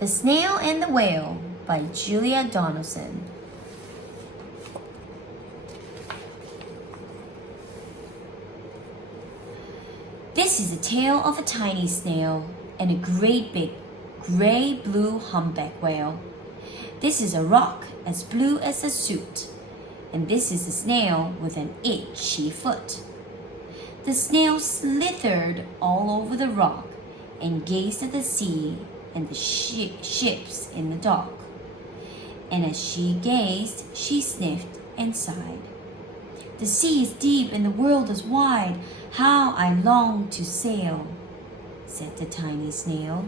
The Snail and the Whale by Julia Donaldson. This is a tale of a tiny snail and a great big gray-blue humpback whale. This is a rock as blue as a suit, and this is a snail with an itchy foot. The snail slithered all over the rock and gazed at the sea and the ships in the dock. And as she gazed, she sniffed and sighed. The sea is deep and the world is wide. How I long to sail, said the tiny snail.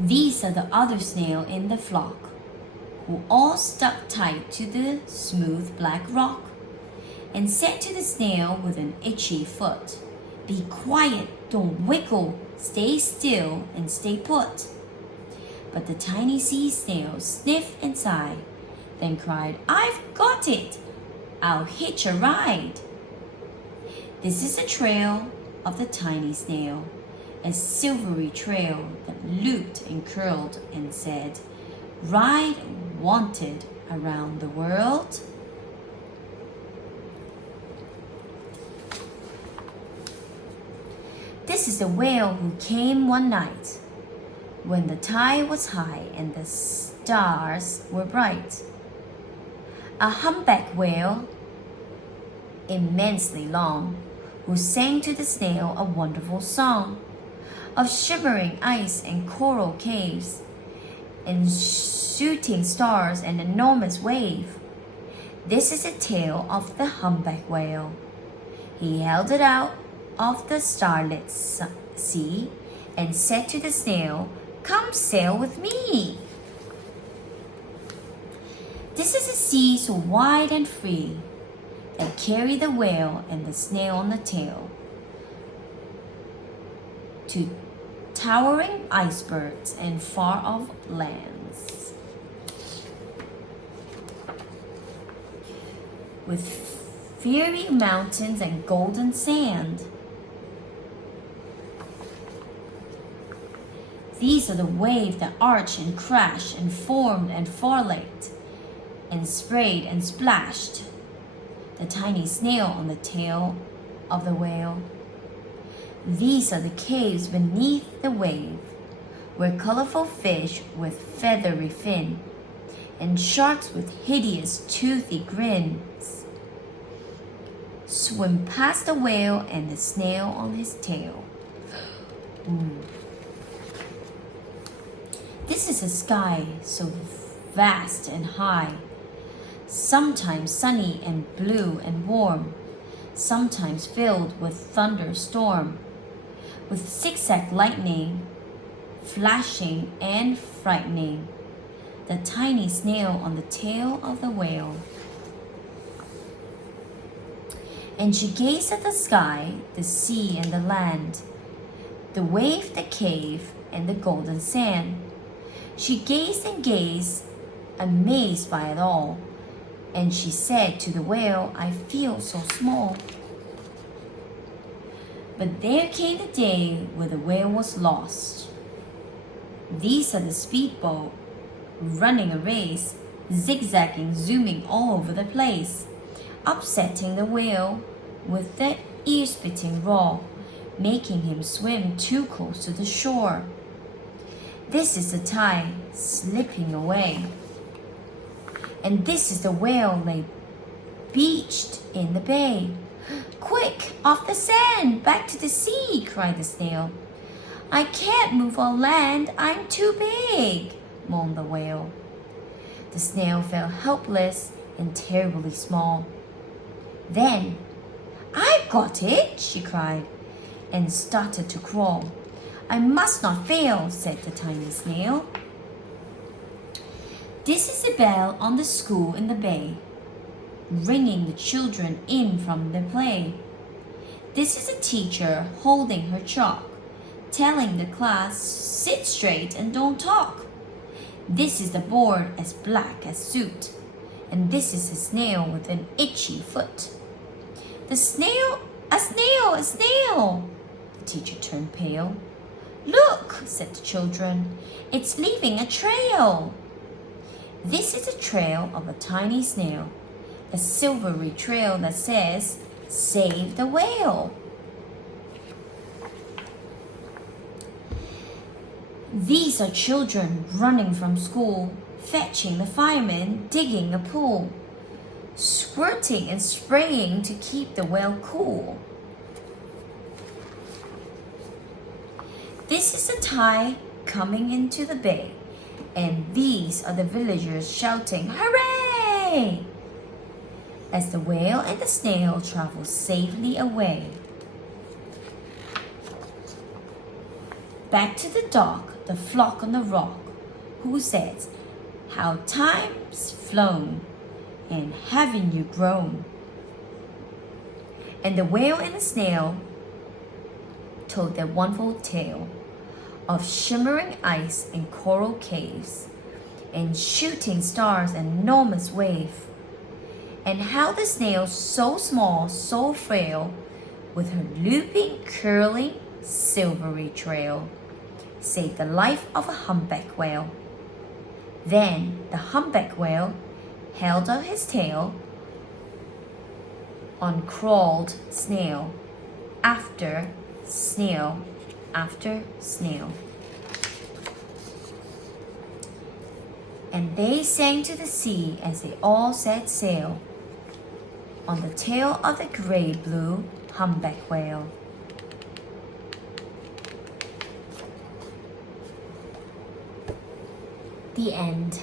These are the other snail in the flock, who all stuck tight to the smooth black rock, and said to the snail with an itchy foot, "Be quiet, don't wiggle, stay still and stay put." But the tiny sea snail sniffed and sighed, then cried, "I've got it! I'll hitch a ride." This is the trail of the tiny snail, a silvery trail that looped and curled and said, "Ride wanted around the world." This is a whale who came one night when the tide was high and the stars were bright. A humpback whale, immensely long, who sang to the snail a wonderful song of shimmering ice and coral caves and shooting stars and enormous wave. This is a tale of the humpback whale. He held it out of the starlit sea and said to the snail, "Come sail with me." This is a sea so wide and free that carry the whale and the snail on the tail to towering icebergs and far-off lands. With fiery mountains and golden sand. These are the waves that arched and crashed and formed and frolicked and sprayed and splashed the tiny snail on the tail of the whale. These are the caves beneath the wave, where colorful fish with feathery fin and sharks with hideous toothy grins swim past the whale and the snail on his tail. This is a sky so vast and high, sometimes sunny and blue and warm, sometimes filled with thunderstorm, with zigzag lightning, flashing and frightening the tiny snail on the tail of the whale. And she gazed at the sky, the sea and the land, the wave, the cave, and the golden sand. She gazed and gazed, amazed by it all, and she said to the whale, "I feel so small." But there came the day when the whale was lost. These are the speedboat, running a race, zigzagging, zooming all over the place, upsetting the whale with their ear-splitting roar, making him swim too close to the shore. This is the tide slipping away. And this is the whale lay beached in the bay. "Quick, off the sand, back to the sea," cried the snail. "I can't move on land, I'm too big," moaned the whale. The snail felt helpless and terribly small. Then, "I've got it," she cried, and started to crawl. "I must not fail," said the tiny snail. This is the bell on the school in the bay, ringing the children in from their play. This is a teacher holding her chalk, telling the class, "Sit straight and don't talk." This is the board as black as soot, and this is a snail with an itchy foot. The snail A snail! A snail! The teacher turned pale. Look, said the children, it's leaving a trail. This is a trail of a tiny snail, a silvery trail that says, Save the whale. These are children running from school, fetching the fireman, digging a pool, squirting and spraying to keep the whale cool. This is the tide coming into the bay, and these are the villagers shouting, Hooray! As the whale and the snail travel safely away. Back to the dock, the flock on the rock, who says, How time's flown, and haven't you grown? And the whale and the snail told their wonderful tale of shimmering ice and coral caves, and shooting stars and enormous wave, and how the snail, so small, so frail, with her looping, curling, silvery trail, saved the life of a humpback whale. Then the humpback whale held out his tail on crawled snail after snail after snail. And they sang to the sea as they all set sail on the tail of the great blue humpback whale. The end.